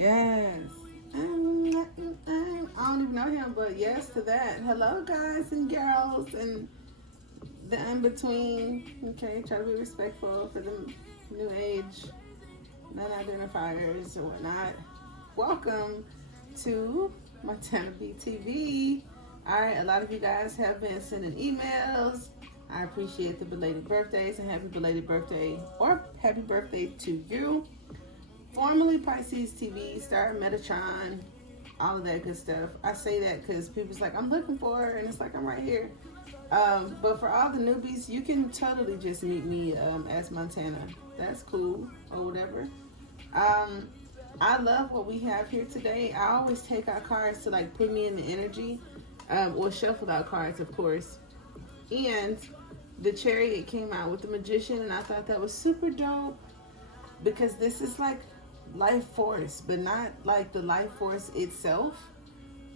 Yes. I don't even know him, but yes to that. Hello, guys and girls and the in between. Okay, try to be respectful for the new age non identifiers or whatnot. Welcome to Montana BTV. All right, a lot of you guys have been sending emails. I appreciate the belated birthdays and happy belated birthday or happy birthday to you. Formerly Pisces TV, star Metatron, all of that good stuff. I say that because people's like, I'm looking for her, and it's like, I'm right here. But for all the newbies, you can totally just meet me as Montana. That's cool, or whatever. I love what we have here today. I always take out cards to like put me in the energy, or shuffle out cards, of course. And the Chariot came out with the Magician, and I thought that was super dope because this is like life force, but not like the life force itself.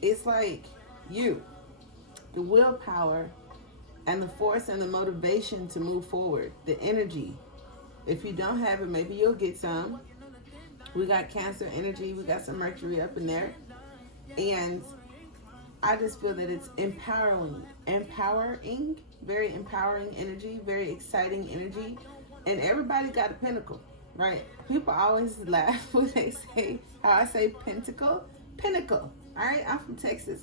It's like you, the willpower and the force and the motivation to move forward, the energy. If you don't have it, maybe you'll get some. We got Cancer energy, we got some Mercury up in there, and I just feel that it's empowering, very empowering energy, very exciting energy, and everybody got a pinnacle. Right? People always laugh when they say how I say pinnacle. All right, I'm from Texas.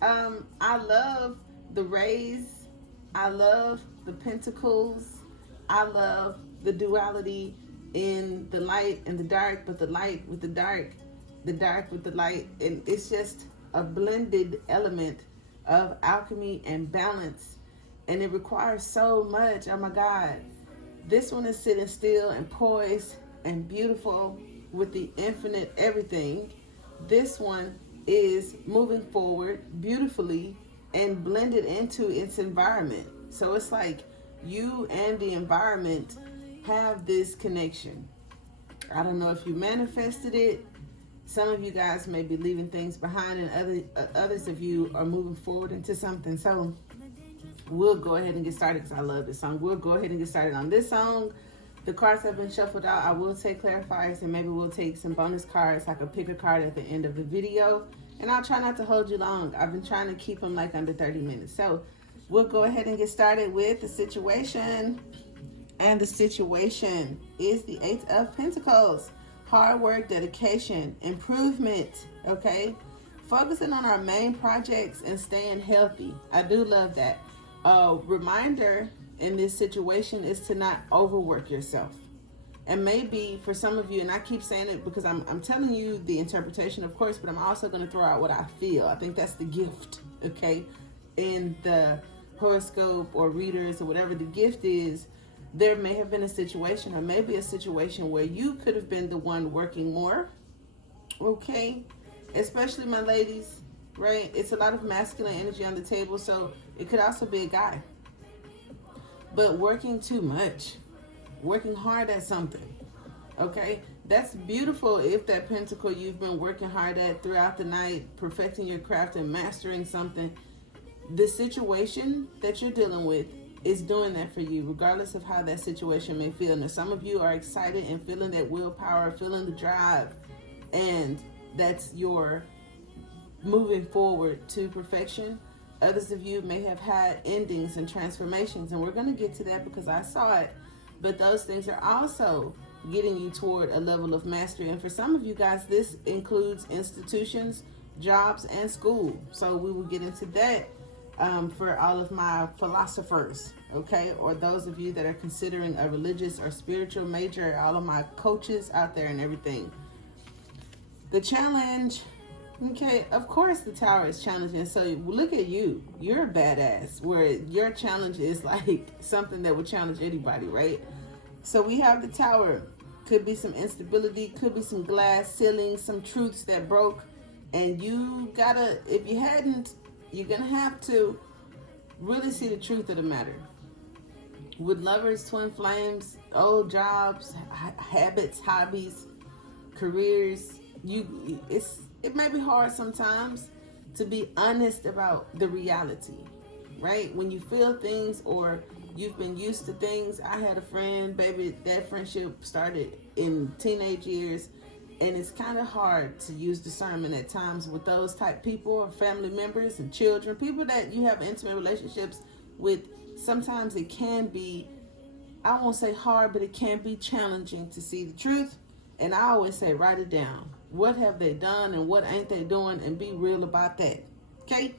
I love the rays. I love the pentacles. I love the duality in the light and the dark, but the light with the dark with the light, and it's just a blended element of alchemy and balance, and it requires so much. Oh my God. This one is sitting still and poised and beautiful with the infinite everything. This one is moving forward beautifully and blended into its environment. So it's like you and the environment have this connection. I don't know if you manifested it. Some of you guys may be leaving things behind, and others of you are moving forward into something. So we'll go ahead and get started because I love this song. We'll go ahead and get started on this song. The cards have been shuffled out. I will take clarifiers, and maybe we'll take some bonus cards. I could pick a card at the end of the video, and I'll try not to hold you long. I've been trying to keep them like under 30 minutes. So we'll go ahead and get started with the situation. And the situation is the Eight of Pentacles. Hard work, dedication, improvement, okay? Focusing on our main projects and staying healthy. I do love that. Reminder in this situation is to not overwork yourself. And maybe for some of you, and I keep saying it because I'm telling you the interpretation, of course, but I'm also going to throw out what I feel. I think that's the gift, okay? In the horoscope or readers or whatever the gift is, there may have been a situation, or maybe a situation where you could have been the one working more, okay? Especially my ladies, right? It's a lot of masculine energy on the table, so it could also be a guy. But working too much, working hard at something, okay? That's beautiful if that pentacle you've been working hard at throughout the night, perfecting your craft and mastering something. The situation that you're dealing with is doing that for you, regardless of how that situation may feel. Now, some of you are excited and feeling that willpower, feeling the drive, and that's your moving forward to perfection. Others of you may have had endings and transformations, and we're going to get to that because I saw it. But those things are also getting you toward a level of mastery. And for some of you guys, this includes institutions, jobs, and school. So we will get into that for all of my philosophers, okay? Or those of you that are considering a religious or spiritual major, all of my coaches out there and everything. The challenge, okay, of course the Tower is challenging. So look at you. You're a badass, where your challenge is like something that would challenge anybody, right? So we have the Tower. Could be some instability, could be some glass ceilings, some truths that broke. And you gotta, if you hadn't, you're gonna have to really see the truth of the matter. With lovers, twin flames, old jobs, habits, hobbies, careers, it may be hard sometimes to be honest about the reality, right? When you feel things or you've been used to things. I had a friend, baby, that friendship started in teenage years, And it's kind of hard to use discernment at times with those type people or family members and children, people that you have intimate relationships with. Sometimes it can be, I won't say hard, but it can be challenging to see the truth. And I always say, write it down. What have they done and what ain't they doing, and be real about that. Okay?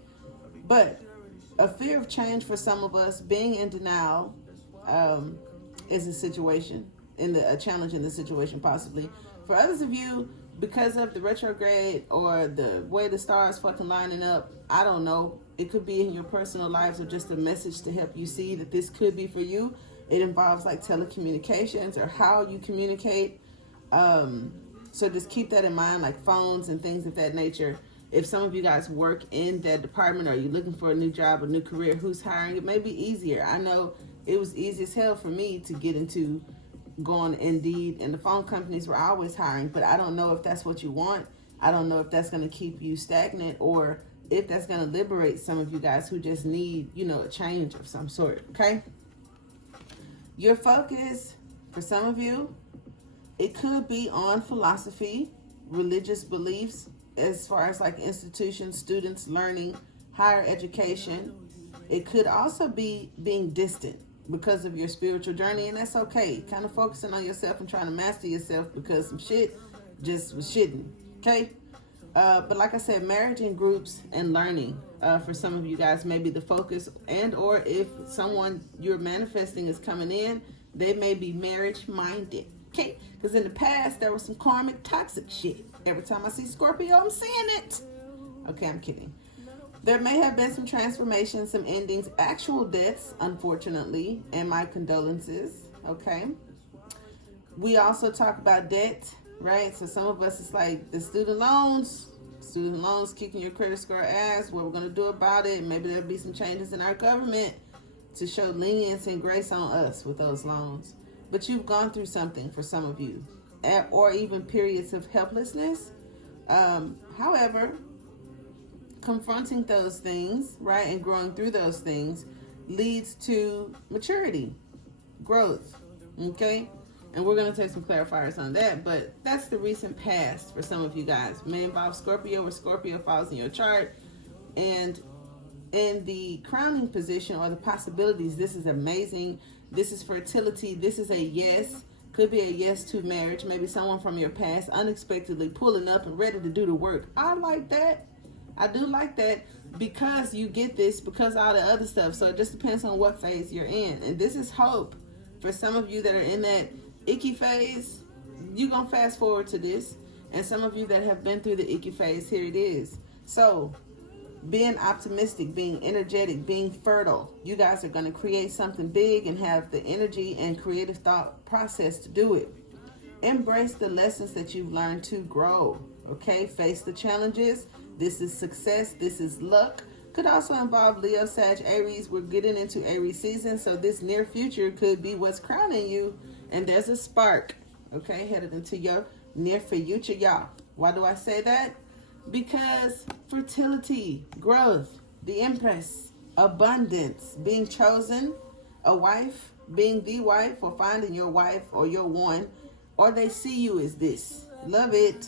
But a fear of change for some of us, being in denial, is a situation, a challenge in the situation possibly. For others of you, because of the retrograde or the way the stars fucking lining up, I don't know. It could be in your personal lives or just a message to help you see that this could be for you. It involves like telecommunications or how you communicate. So just keep that in mind, like phones and things of that nature. If some of you guys work in that department or you're looking for a new job, a new career, who's hiring, it may be easier. I know it was easy as hell for me to get into going Indeed, and the phone companies were always hiring, but I don't know if that's what you want. I don't know if that's going to keep you stagnant or if that's going to liberate some of you guys who just need, a change of some sort, okay? Your focus, for some of you, it could be on philosophy, religious beliefs, as far as like institutions, students, learning, higher education. It could also be being distant because of your spiritual journey, and that's okay. Kind of focusing on yourself and trying to master yourself because some shit just was shitting, okay? But like I said, marriage in groups and learning for some of you guys may be the focus, and or if someone you're manifesting is coming in, they may be marriage minded, okay? Because in the past, there was some karmic toxic shit. Every time I see Scorpio, I'm seeing it. Okay, I'm kidding. There may have been some transformations, some endings, actual deaths, unfortunately, and my condolences, okay? We also talk about debt, right? So some of us, it's like the student loans kicking your credit score ass. What we're going to do about it, maybe there'll be some changes in our government to show leniency and grace on us with those loans. But you've gone through something for some of you, or even periods of helplessness. However, confronting those things, right, and growing through those things leads to maturity, growth, okay? And we're going to take some clarifiers on that, but that's the recent past for some of you guys. May involve Scorpio or Scorpio falls in your chart. And in the crowning position or the possibilities, this is amazing. This is fertility. This is a yes. Could be a yes to marriage. Maybe someone from your past unexpectedly pulling up and ready to do the work. I like that. I do like that because you get this because all the other stuff. So it just depends on what phase you're in. And this is hope for some of you that are in that icky phase. You're going to fast forward to this. And some of you that have been through the icky phase, here it is. So being optimistic, being energetic, being fertile. You guys are going to create something big and have the energy and creative thought process to do it. Embrace the lessons that you've learned to grow. Okay, face the challenges. This is success. This is luck. Could also involve Leo, Sag, Aries. We're getting into Aries season, so this near future could be what's crowning you. And there's a spark, okay, headed into your near future, y'all. Why do I say that? Because fertility, growth, the Empress, abundance, being chosen, a wife, being the wife, or finding your wife or your one, or they see you as this. Love it.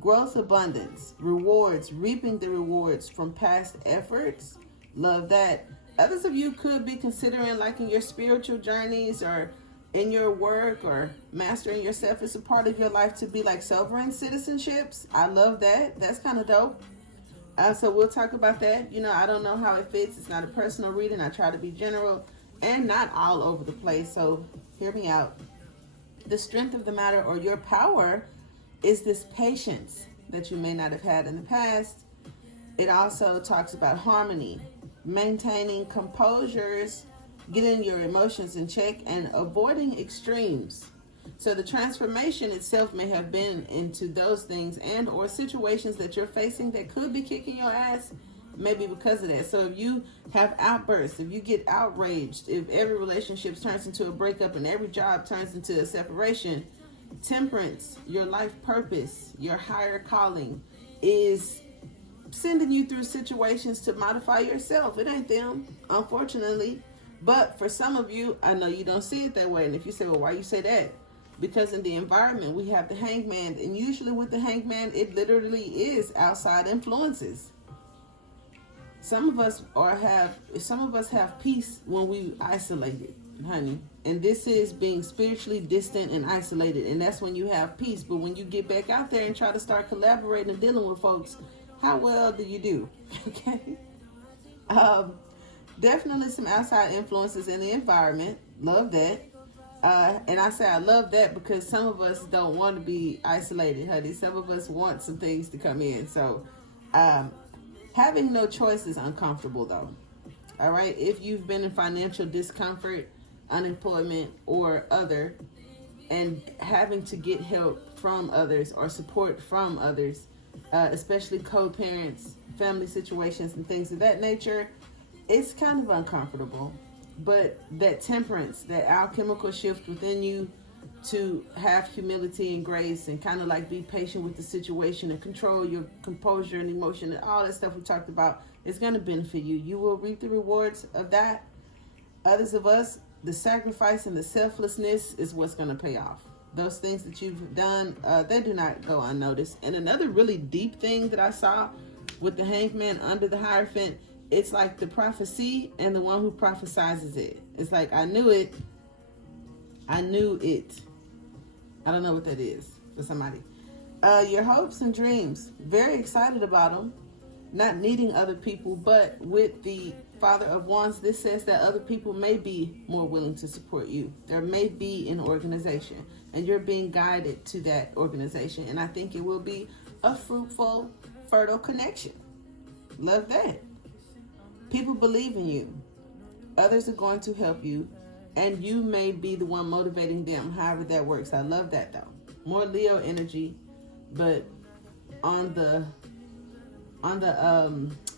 Growth, abundance, rewards, reaping the rewards from past efforts. Love that. Others of you could be considering, like in your spiritual journeys or in your work or mastering yourself as a part of your life, to be like sovereign citizenships. I love that. That's kind of dope. So we'll talk about that. I don't know how it fits. It's not a personal reading. I try to be general and not all over the place. So hear me out. The strength of the matter, or your power, is this patience that you may not have had in the past. It also talks about harmony, maintaining composures, getting your emotions in check, and avoiding extremes. So the transformation itself may have been into those things and or situations that you're facing that could be kicking your ass, maybe because of that. So if you have outbursts, if you get outraged, if every relationship turns into a breakup and every job turns into a separation, temperance, your life purpose, your higher calling is sending you through situations to modify yourself. It ain't them, unfortunately. But for some of you, I know you don't see it that way. And if you say, well, why you say that? Because in the environment, we have the hangman. And usually with the hangman, it literally is outside influences. Some of us have peace when we isolated, honey. And this is being spiritually distant and isolated. And that's when you have peace. But when you get back out there and try to start collaborating and dealing with folks, how well do you do? Okay. Definitely some outside influences in the environment. Love that. And I say I love that because some of us don't want to be isolated, honey. Some of us want some things to come in. So, having no choice is uncomfortable, though. All right. If you've been in financial discomfort, unemployment, or other, and having to get help from others or support from others, especially co-parents, family situations, and things of that nature, it's kind of uncomfortable. But that temperance, that alchemical shift within you to have humility and grace and kind of like be patient with the situation and control your composure and emotion and all that stuff we talked about is going to benefit you. You will reap the rewards of that. Others of us, the sacrifice and the selflessness is what's going to pay off. Those things that you've done, they do not go unnoticed. And another really deep thing that I saw with the hangman under the Hierophant, it's like the prophecy and the one who prophesizes it. It's like, I knew it. I knew it. I don't know what that is for somebody. Your hopes and dreams, very excited about them. Not needing other people, but with the Father of Wands, this says that other people may be more willing to support you. There may be an organization, and you're being guided to that organization. And I think it will be a fruitful, fertile connection. Love that. People believe in you. Others are going to help you, and you may be the one motivating them, however that works. I love that, though. More Leo energy, but on the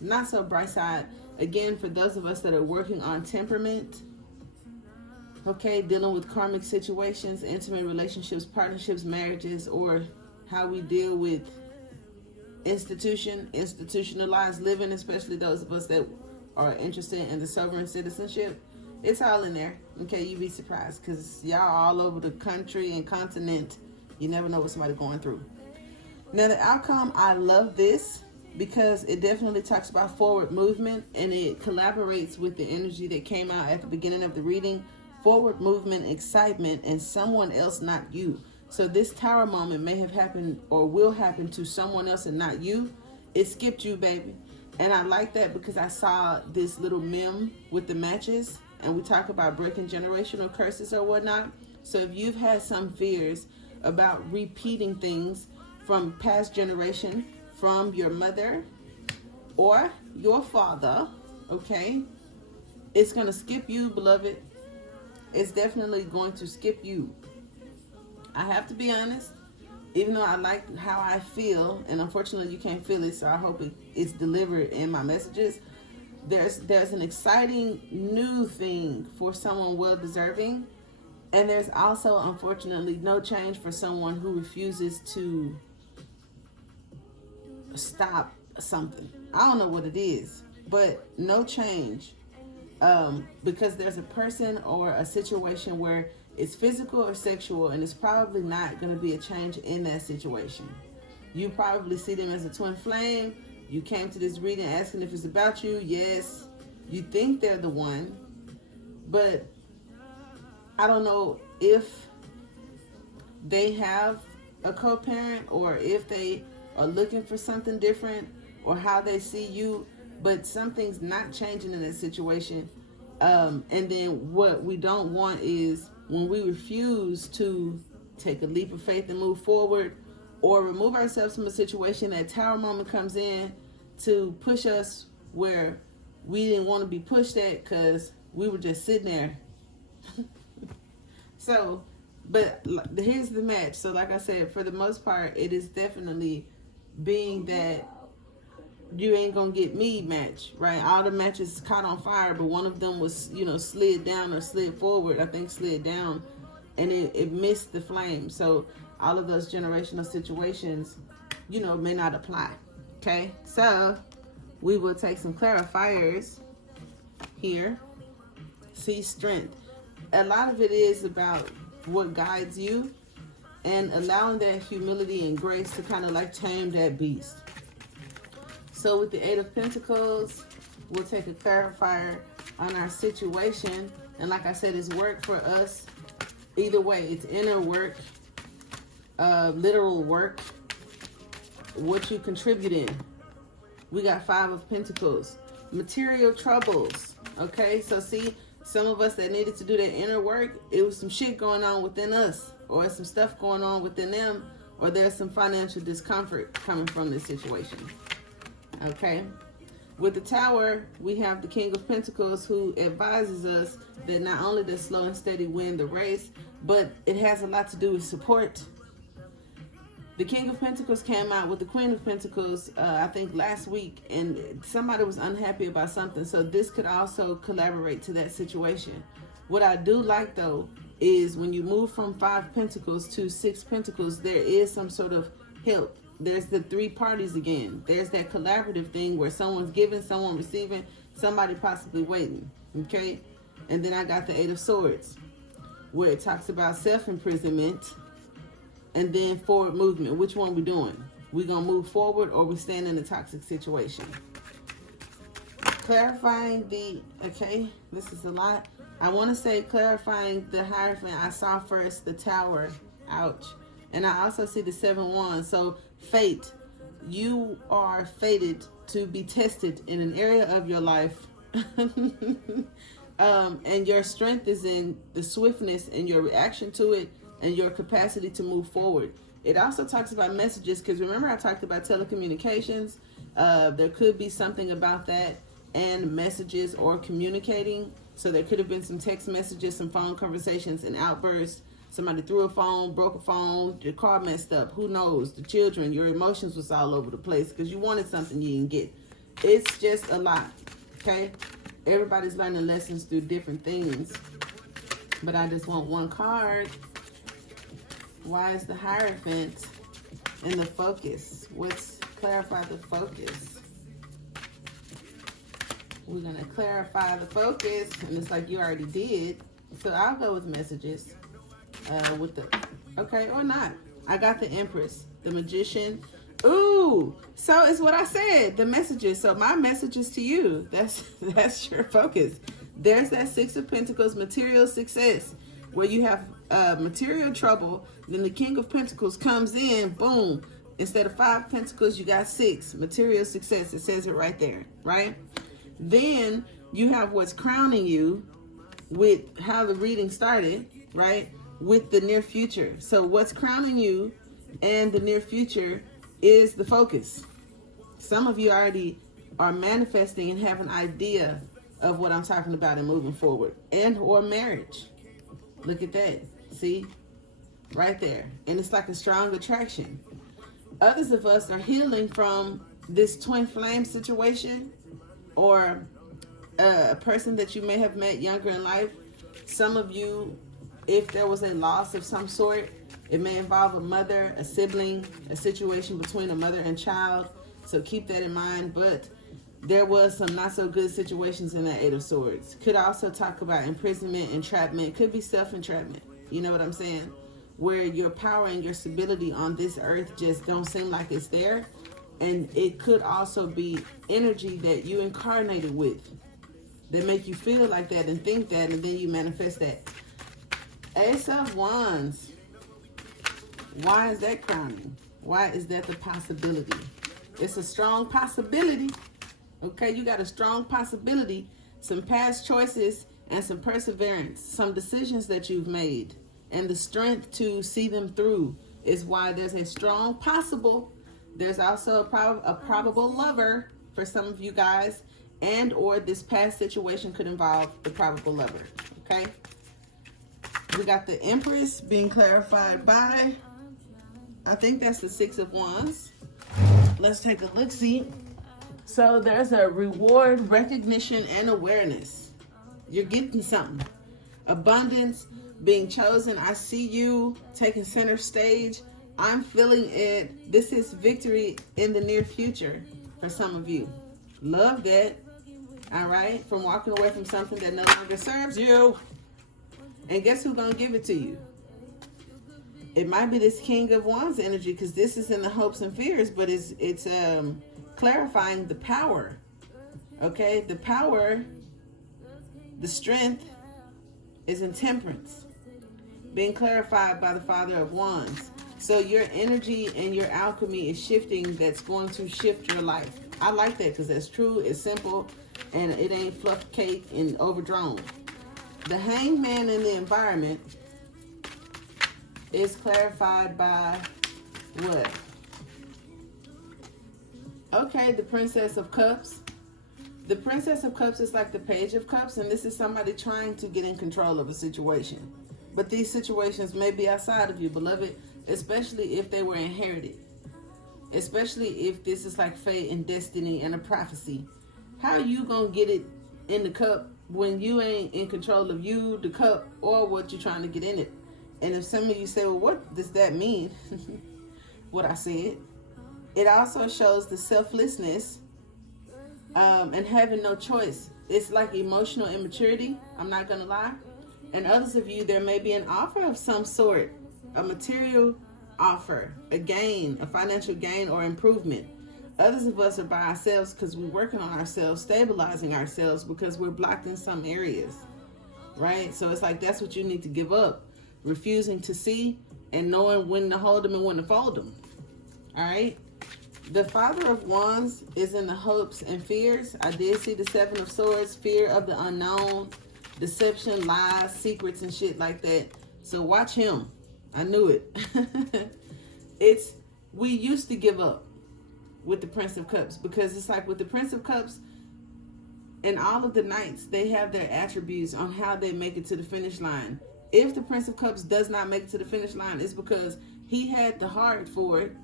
not so bright side, again, for those of us that are working on temperament, okay, dealing with karmic situations, intimate relationships, partnerships, marriages, or how we deal with institutionalized living, especially those of us that are interested in the sovereign citizenship, it's all in there. Okay, you'd be surprised because y'all all over the country and continent. You never know what somebody's going through. Now, the outcome, I love this because it definitely talks about forward movement, and it collaborates with the energy that came out at the beginning of the reading. Forward movement, excitement, and someone else, not you. So this tower moment may have happened or will happen to someone else and not you. It skipped you, baby. And I like that because I saw this little meme with the matches, and we talk about breaking generational curses or whatnot. So if you've had some fears about repeating things from past generation, from your mother or your father, okay, it's going to skip you, beloved. It's definitely going to skip you. I have to be honest, even though I like how I feel, and unfortunately you can't feel it, so I hope it's delivered in my messages. There's an exciting new thing for someone well-deserving, and there's also, unfortunately, no change for someone who refuses to stop something. I don't know what it is, but no change, because there's a person or a situation where it's physical or sexual, and it's probably not going to be a change in that situation. You probably see them as a twin flame. You came to this reading asking if it's about you. Yes, you think they're the one, but I don't know if they have a co-parent or if they are looking for something different or how they see you, but something's not changing in that situation. And then what we don't want is when we refuse to take a leap of faith and move forward, or remove ourselves from a situation, that tower moment comes in to push us where we didn't want to be pushed at because we were just sitting there. So, but here's the match. So like I said, for the most part, it is definitely being that you ain't gonna get me match, right? All the matches caught on fire, but one of them was, slid down or slid forward. I think slid down, and it missed the flame. So all of those generational situations, may not apply. Okay, so we will take some clarifiers here. See, strength. A lot of it is about what guides you, and allowing that humility and grace to kind of like tame that beast. So with the Eight of Pentacles, we'll take a clarifier on our situation. And like I said, it's work for us. Either way, it's inner work, literal work, what you contribute in. We got Five of Pentacles, material troubles. Okay, so see, some of us that needed to do that inner work, it was some shit going on within us, or some stuff going on within them, or there's some financial discomfort coming from this situation. Okay, with the Tower, we have the King of Pentacles, who advises us that not only does slow and steady win the race, but it has a lot to do with support. The King of Pentacles came out with the Queen of Pentacles, I think last week, and somebody was unhappy about something. So this could also collaborate to that situation. What I do like though is when you move from Five Pentacles to Six Pentacles, there is some sort of help. There's the three parties again. There's that collaborative thing where someone's giving, someone receiving, somebody possibly waiting. Okay? And then I got the Eight of Swords, where it talks about self-imprisonment and then forward movement. Which one we doing? We gonna move forward, or we stand in a toxic situation? Clarifying the, okay, this is a lot. I want to say clarifying the Hierophant. I saw first the Tower. Ouch. And I also see the Seven Wands. So fate. You are fated to be tested in an area of your life. And your strength is in the swiftness and your reaction to it and your capacity to move forward. It also talks about messages, because remember I talked about telecommunications. There could be something about that, and messages or communicating. So there could have been some text messages, some phone conversations, an outburst. Somebody threw a phone, broke a phone, your car messed up. Who knows? The children, your emotions was all over the place because you wanted something you didn't get. It's just a lot, okay? Everybody's learning lessons through different things. But I just want one card. Why is the Hierophant in the focus? Let's clarify the focus. We're going to clarify the focus, and it's like you already did. So I'll go with messages. With the, okay, or not. I got the Empress, the Magician. Ooh, so it's what I said, the messages. So my messages to you, that's your focus. There's that Six of Pentacles, material success, where you have material trouble. Then the King of Pentacles comes in, boom. Instead of Five Pentacles, you got six, material success. It says it right there, right? Then you have what's crowning you with how the reading started, right? With the near future. So what's crowning you and the near future is the focus. Some of you already are manifesting and have an idea of what I'm talking about and moving forward. And or marriage. Look at that. See? Right there. And it's like a strong attraction. Others of us are healing from this twin flame situation, or a person that you may have met younger in life. Some of you, if there was a loss of some sort, it may involve a mother, a sibling, a situation between a mother and child. So keep that in mind. But there was some not so good situations in that Eight of Swords. Could also talk about imprisonment, entrapment. Could be self-entrapment. You know what I'm saying? Where your power and your stability on this earth just don't seem like it's there. And it could also be energy that you incarnated with that make you feel like that and think that, and then you manifest that. Ace of Wands. Why is that crowning? Why is that the possibility? It's a strong possibility. Okay, you got a strong possibility. Some past choices and some perseverance. Some decisions that you've made. And the strength to see them through is why there's a strong possible. There's also a probable lover for some of you guys. And or this past situation could involve the probable lover. Okay? We got the Empress being clarified by, I think that's the Six of Wands. Let's take a look-see. So there's a reward, recognition, and awareness. You're getting something. Abundance, being chosen. I see you taking center stage. I'm feeling it. This is victory in the near future for some of you. Love that. All right? From walking away from something that no longer serves you. And guess who's going to give it to you? It might be this King of Wands energy, because this is in the hopes and fears, but it's clarifying the power. Okay, the power, the strength is in temperance, being clarified by the Father of Wands. So your energy and your alchemy is shifting. That's going to shift your life. I like that because that's true, it's simple, and it ain't fluff cake and overdrawn. The Hangman in the environment is clarified by what? Okay, the Princess of Cups. The Princess of Cups is like the Page of Cups, and this is somebody trying to get in control of a situation. But these situations may be outside of you, beloved, especially if they were inherited. Especially if this is like fate and destiny and a prophecy. How you gonna get it in the cup when you ain't in control of you, the cup, or what you're trying to get in it? And if some of you say, well, what does that mean? What I said. It also shows the selflessness and having no choice. It's like emotional immaturity, I'm not going to lie. And others of you, there may be an offer of some sort, a material offer, a gain, a financial gain or improvement. Others of us are by ourselves because we're working on ourselves, stabilizing ourselves because we're blocked in some areas, right? So it's like that's what you need to give up. Refusing to see and knowing when to hold them and when to fold them. All right. The Father of Wands is in the hopes and fears. I did see the Seven of Swords, fear of the unknown, deception, lies, secrets, and shit like that. So watch him. I knew it. We used to give up with the Prince of Cups because it's like with the Prince of Cups and all of the knights, they have their attributes on how they make it to the finish line. If the Prince of Cups does not make it to the finish line, it's because he had the heart for it,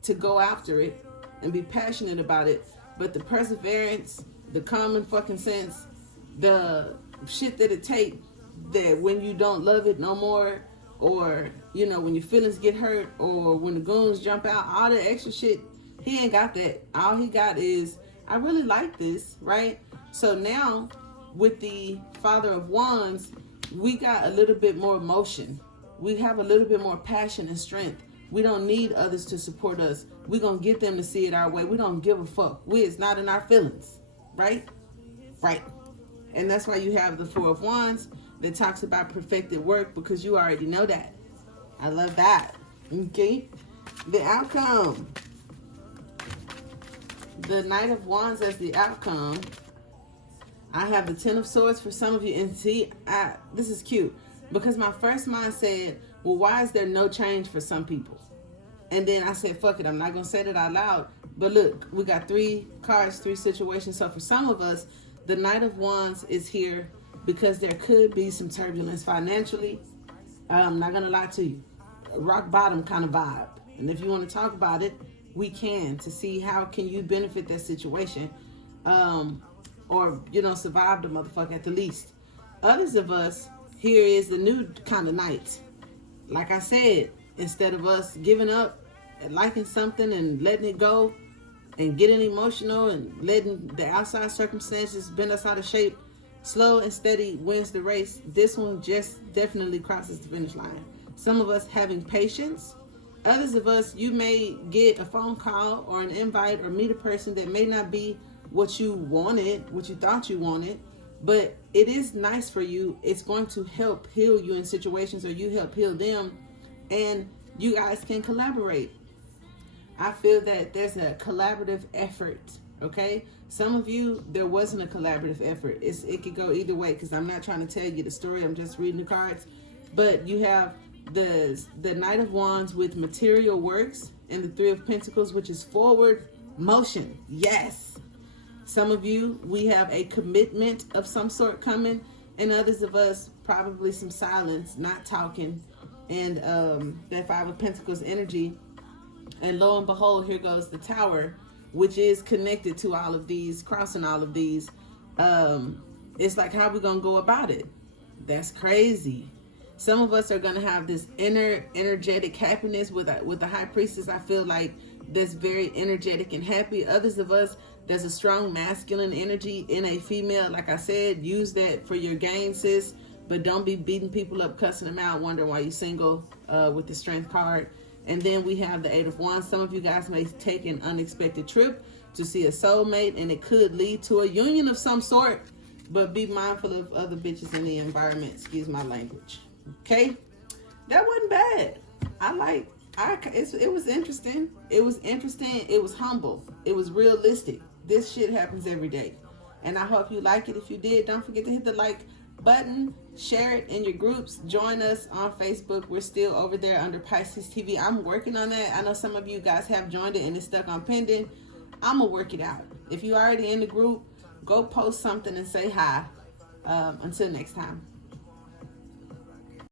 to go after it and be passionate about it. But the perseverance, the common fucking sense, the shit that it takes, that when you don't love it no more, or, you know, when your feelings get hurt, or when the goons jump out, all the extra shit, he ain't got that. All he got is, I really like this, right? So now, with the Father of Wands, we got a little bit more emotion. We have a little bit more passion and strength. We don't need others to support us. We're going to get them to see it our way. We don't give a fuck. It's not in our feelings, right? Right. And that's why you have the Four of Wands that talks about perfected work, because you already know that. I love that. Okay. The outcome. The Knight of Wands as the outcome. I have the Ten of Swords for some of you. And see, this is cute. Because my first mind said, well, why is there no change for some people? And then I said, fuck it, I'm not going to say that out loud. But look, we got 3 cards, 3 situations. So for some of us, the Knight of Wands is here because there could be some turbulence financially. I'm not going to lie to you. Rock bottom kind of vibe. And if you want to talk about it, we can, to see how can you benefit that situation. Or, you know, survive the motherfucker at the least. Others of us, here is the new kind of night. Like I said, instead of us giving up and liking something and letting it go and getting emotional and letting the outside circumstances bend us out of shape, slow and steady wins the race. This one just definitely crosses the finish line. Some of us having patience. Others of us, you may get a phone call or an invite or meet a person that may not be what you wanted, what you thought you wanted, but it is nice for you. It's going to help heal you in situations, or you help heal them, and you guys can collaborate. I feel that there's a collaborative effort, okay? Some of you, there wasn't a collaborative effort. It could go either way, because I'm not trying to tell you the story. I'm just reading the cards. But you have the Knight of Wands with material works, and the Three of Pentacles, which is forward motion. Yes. Some of you, we have a commitment of some sort coming, and others of us, probably some silence, not talking, and that Five of Pentacles energy. And lo and behold, here goes the Tower, which is connected to all of these, crossing all of these. It's like, how are we going to go about it? That's crazy. Some of us are going to have this energetic happiness with the High Priestess. I feel like that's very energetic and happy. Others of us, there's a strong masculine energy in a female. Like I said, use that for your gain, sis. But don't be beating people up, cussing them out, wondering why you're single. with the Strength card. And then we have the Eight of Wands. Some of you guys may take an unexpected trip to see a soulmate, and it could lead to a union of some sort. But be mindful of other bitches in the environment. Excuse my language. Okay? That wasn't bad. It was interesting. It was interesting. It was humble. It was realistic. This shit happens every day. And I hope you like it. If you did, don't forget to hit the like button. Share it in your groups. Join us on Facebook. We're still over there under Pisces TV. I'm working on that. I know some of you guys have joined it and it's stuck on pending. I'm going to work it out. If you're already in the group, go post something and say hi. Until next time.